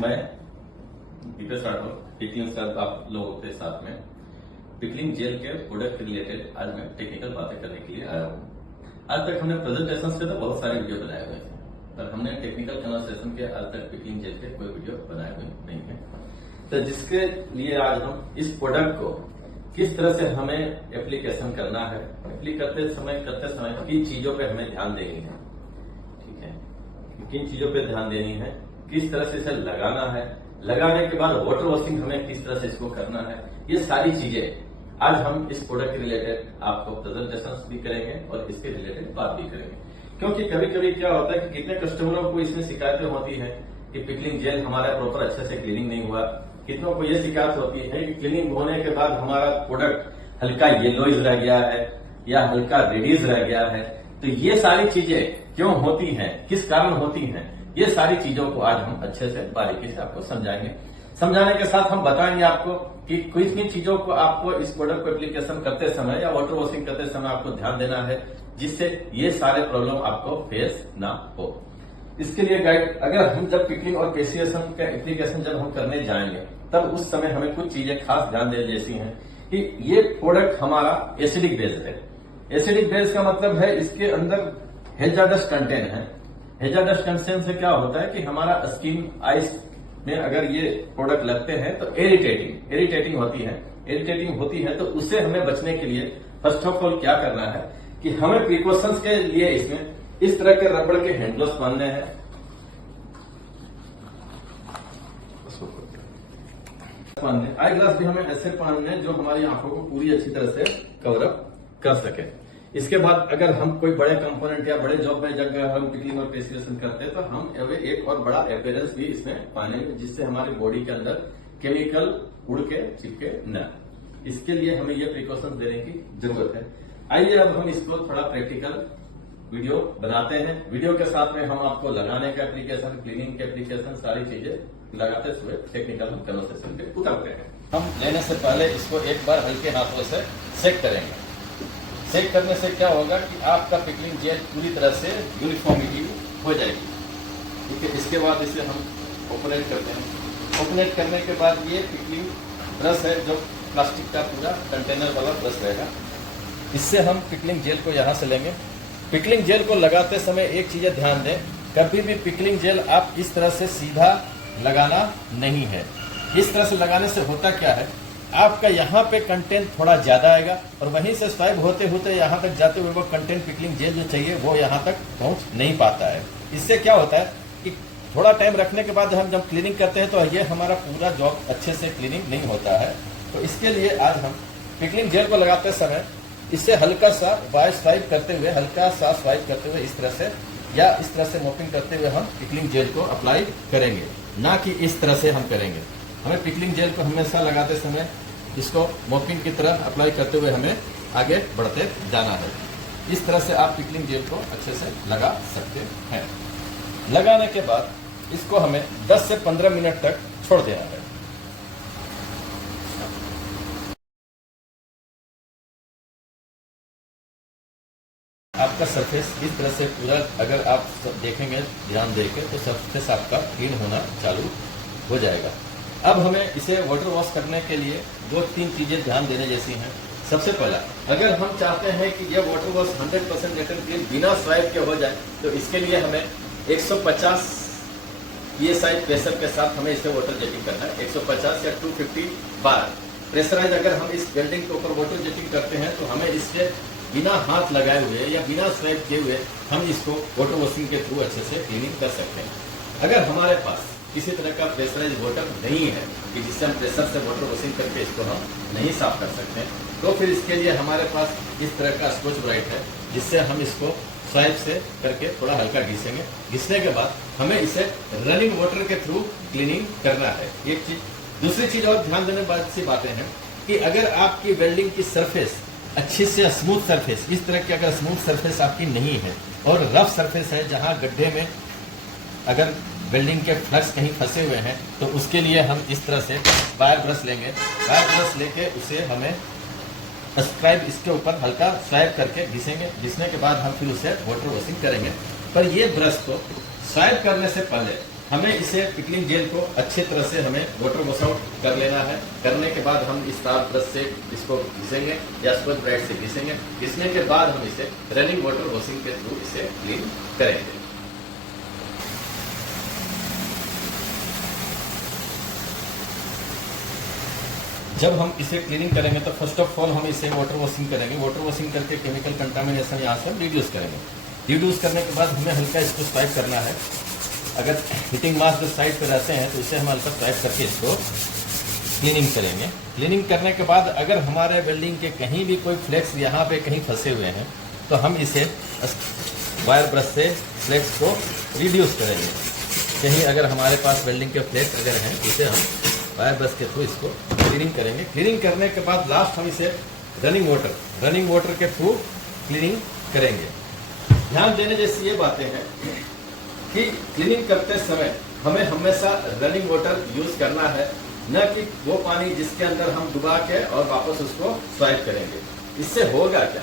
मैं Dipesh Rathore pickling sir आप लोगों के साथ में पिकलिंग जेल के प्रोडक्ट रिलेटेड आज मैं टेक्निकल बातें करने के लिए आया हूँ। आज तक हमने प्रेजेंटेशन के तो बहुत सारे वीडियो बनाए हुए थे, पर हमने टेक्निकल कन्वर्सेशन के आज तक पिकलिंग जेल के कोई वीडियो बनाए हुए नहीं है। तो जिसके लिए आज हम इस प्रोडक्ट को किस तरह से हमें एप्लीकेशन करना है, करते समय किन चीजों पे हमें ध्यान देनी है, ठीक है, किन चीजों पे ध्यान देनी है, किस तरह से इसे लगाना है, लगाने के बाद वाटर वॉशिंग हमें किस तरह से इसको करना है, ये सारी चीजें आज हम इस प्रोडक्ट के रिलेटेड आपको प्रेजेंटेशन भी करेंगे और इसके रिलेटेड बात भी करेंगे। क्योंकि कभी कभी क्या होता है कि कितने कस्टमरों को इसमें शिकायतें होती है कि पिकलिंग जेल हमारा प्रॉपर अच्छे से क्लीनिंग नहीं हुआ, कितनों को ये शिकायत होती है कि क्लीनिंग होने के बाद हमारा प्रोडक्ट हल्का येलोइज रह गया है या हल्का रेडिश रह गया है। तो ये सारी चीजें क्यों होती हैं, किस कारण होती हैं, ये सारी चीजों को आज हम अच्छे से बारीकी से आपको समझाएंगे। समझाने के साथ हम बताएंगे आपको कि किन किन चीजों को आपको इस प्रोडक्ट को एप्लीकेशन करते समय या वाटर वॉशिंग करते समय आपको ध्यान देना है, जिससे ये सारे प्रॉब्लम आपको फेस ना हो। इसके लिए गाइड, अगर हम जब पिकलिंग और पेसिएशन का एप्लीकेशन जब हम करने जाएंगे तब उस समय हमें कुछ चीजें खास ध्यान देने जैसी हैं कि ये प्रोडक्ट हमारा एसिडिक बेस्ड है। एसिडिक बेस का मतलब है इसके अंदर हेजाडस कंटेंट है। हेजाडस कंटेंट से क्या होता है कि हमारा स्किन आइस में अगर ये प्रोडक्ट लगते हैं तो इरिटेटिंग होती है। तो उससे हमें बचने के लिए फर्स्ट ऑफ ऑल क्या करना है कि हमें प्रिकॉशंस के लिए इसमें इस तरह के रबड़ के हैंड ग्लव्स पहनने हैं। आई ग्लास भी हमें ऐसे पहनने हैं जो हमारी आंखों को पूरी अच्छी तरह से कवर अप कर सके। इसके बाद अगर हम कोई बड़े कंपोनेंट या बड़े जॉब में जगह हम पिकलिंग और पेसिएशन करते हैं तो हम एक और बड़ा एपेरेंस भी इसमें पाएंगे, जिससे हमारी बॉडी के अंदर केमिकल उड़ के चिपके न। इसके लिए हमें ये प्रिकॉशन देने की जरूरत है। आइए अब हम इसको थोड़ा प्रैक्टिकल वीडियो बनाते हैं। वीडियो के साथ में हम आपको लगाने का एप्लीकेशन, क्लीनिंग के एप्लीकेशन, सारी चीजें लगाते हुए टेक्निकल कन्वर्सेशन पे उतरते हैं। हम लेने से पहले इसको एक बार हल्के हाथों से सेक करेंगे। सेक करने से क्या होगा कि आपका पिकलिंग जेल पूरी तरह से यूनिफॉर्मिटी हो जाएगी, ठीक है। इसके बाद इसे हम ओपनेट करते हैं। ओपनेट करने के बाद ये पिकलिंग ब्रश है जो प्लास्टिक का पूरा कंटेनर वाला ब्रश रहेगा। इससे हम पिकलिंग जेल को यहाँ से लेंगे। पिकलिंग जेल को लगाते समय एक चीज ध्यान दें, कभी भी पिकलिंग जेल आप इस तरह से सीधा लगाना नहीं है। इस तरह से लगाने से होता क्या है, आपका यहाँ पे कंटेंट थोड़ा ज्यादा आएगा और वहीं से स्वाइप होते होते यहाँ तक जाते हुए वो कंटेंट पिकलिंग जेल जो चाहिए वो यहाँ तक पहुँच नहीं पाता है। इससे क्या होता है कि थोड़ा टाइम रखने के बाद हम जब क्लीनिंग करते हैं तो ये हमारा पूरा जॉब अच्छे से क्लीनिंग नहीं होता है। तो इसके लिए आज हम पिकलिंग जेल को लगाते समय इससे हल्का सा स्वाइप करते हुए इस तरह से या इस तरह से मोपिंग करते हुए हम पिकलिंग जेल को अप्लाई करेंगे, ना कि इस तरह से हम करेंगे। हमें पिकलिंग जेल को हमेशा लगाते समय इसको मोपिंग की तरह अप्लाई करते हुए हमें आगे बढ़ते जाना है। इस तरह से आप पिकलिंग जेल को अच्छे से लगा सकते हैं। लगाने के बाद इसको हमें 10 से 15 मिनट तक छोड़ देना है। आपका सरफेस इस तरह से पूरा अगर आप देखेंगे ध्यान देकर तो सरफेस आपका क्लीन होना चालू हो जाएगा। अब हमें इसे वाटर वॉश करने के लिए 2-3 चीजें ध्यान देने जैसी हैं। सबसे पहला, अगर हम चाहते हैं कि यह water wash 100% net and clean बिना स्वाइप के हो जाए तो इसके लिए हमें 150 PSI प्रेशर के साथ हमें इसे वाटर जेटिंग करना है। 150 या 250 बार प्रेशराइज अगर हम इस वेल्डिंग के ऊपर वाटर जेटिंग करते हैं तो हमें इससे बिना हाथ लगाए हुए या बिना स्वाइप किए हुए हम इसको वाटर वॉशिंग के थ्रू अच्छे से क्लीनिंग कर सकते हैं। अगर हमारे पास किसी तरह का प्रेशराइज वाटर नहीं है कि जिससे हम प्रेशर से वाटर वॉशिंग करके इसको हम नहीं साफ कर सकते, तो फिर इसके लिए हमारे पास इस तरह का स्कॉच ब्राइट है, जिससे हम इसको स्वाइप से करके थोड़ा हल्का घिसेंगे। घिसने के बाद हमें इसे रनिंग वाटर के थ्रू क्लीनिंग करना है, एक चीज। दूसरी चीज और ध्यान देने वाली सी बातें हैं कि अगर आपकी वेल्डिंग की सरफेस अच्छी से स्मूथ सरफेस, इस तरह की अगर स्मूथ सरफेस आपकी नहीं है और रफ सरफेस है जहां गड्ढे में अगर वेल्डिंग के फ्लक्स कहीं फंसे हुए हैं, तो उसके लिए हम इस तरह से वायर ब्रश लेंगे। वायर ब्रश लेके उसे हमें स्क्राइब इसके ऊपर हल्का स्वाइप करके घिसेंगे। घिसने के बाद हम फिर उसे वाटर वॉशिंग करेंगे। पर ये ब्रश को स्वाइप करने से पहले हमें इसे पिकलिंग जेल को अच्छे तरह से हमें वाटर वॉश आउट कर लेना है। करने के बाद हम इस तार ब्रश से इसको घिसेंगे या स्कॉच ब्राइट से घिसेंगे। घिसने के बाद हम इसे रनिंग वाटर वॉशिंग के थ्रू इसे क्लीन करेंगे। जब हम इसे क्लीनिंग करेंगे तो फर्स्ट ऑफ ऑल हम इसे वाटर वॉशिंग करेंगे। वाटर वॉशिंग करके केमिकल कंटामिनेशन यहाँ से रिड्यूस करेंगे। रिड्यूस करने के बाद हमें हल्का इसको स्वाइप करना है। अगर हीटिंग मास्क जो साइड पे रहते हैं तो इसे हम हल्का स्वाइप करके इसको क्लीनिंग करेंगे। क्लीनिंग करने के बाद अगर हमारे वेल्डिंग के कहीं भी कोई फ्लेक्स यहाँ पे कहीं फंसे हुए हैं तो हम इसे वायर ब्रश से फ्लेक्स को रिड्यूस करेंगे। कहीं अगर हमारे पास वेल्डिंग के फ्लेक्स अगर हैं इसे हम वायर ब्रश के थ्रू इसको क्लीनिंग करेंगे। क्लीनिंग करने के बाद लास्ट हम इसे रनिंग वाटर के थ्रू क्लीनिंग करेंगे। ध्यान देने जैसी ये बातें हैं कि क्लीनिंग करते समय हमें हमेशा रनिंग वाटर यूज करना है, न कि वो पानी जिसके अंदर हम डुबा के और वापस उसको स्वाइप करेंगे। इससे होगा क्या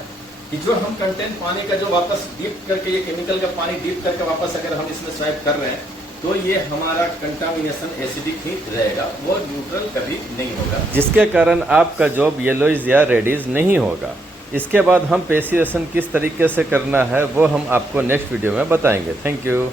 कि जो हम कंटेंट पानी का जो वापस डीप करके ये केमिकल का पानी डीप करके वापस अगर हम इसमें स्वाइप कर रहे हैं तो ये हमारा कंटामिनेशन एसिडिक ही रहेगा, वो न्यूट्रल कभी नहीं होगा, जिसके कारण आपका जॉब येलोइज या रेडिज नहीं होगा। इसके बाद हम पेसिवेशन किस तरीके से करना है वो हम आपको नेक्स्ट वीडियो में बताएंगे। Thank you.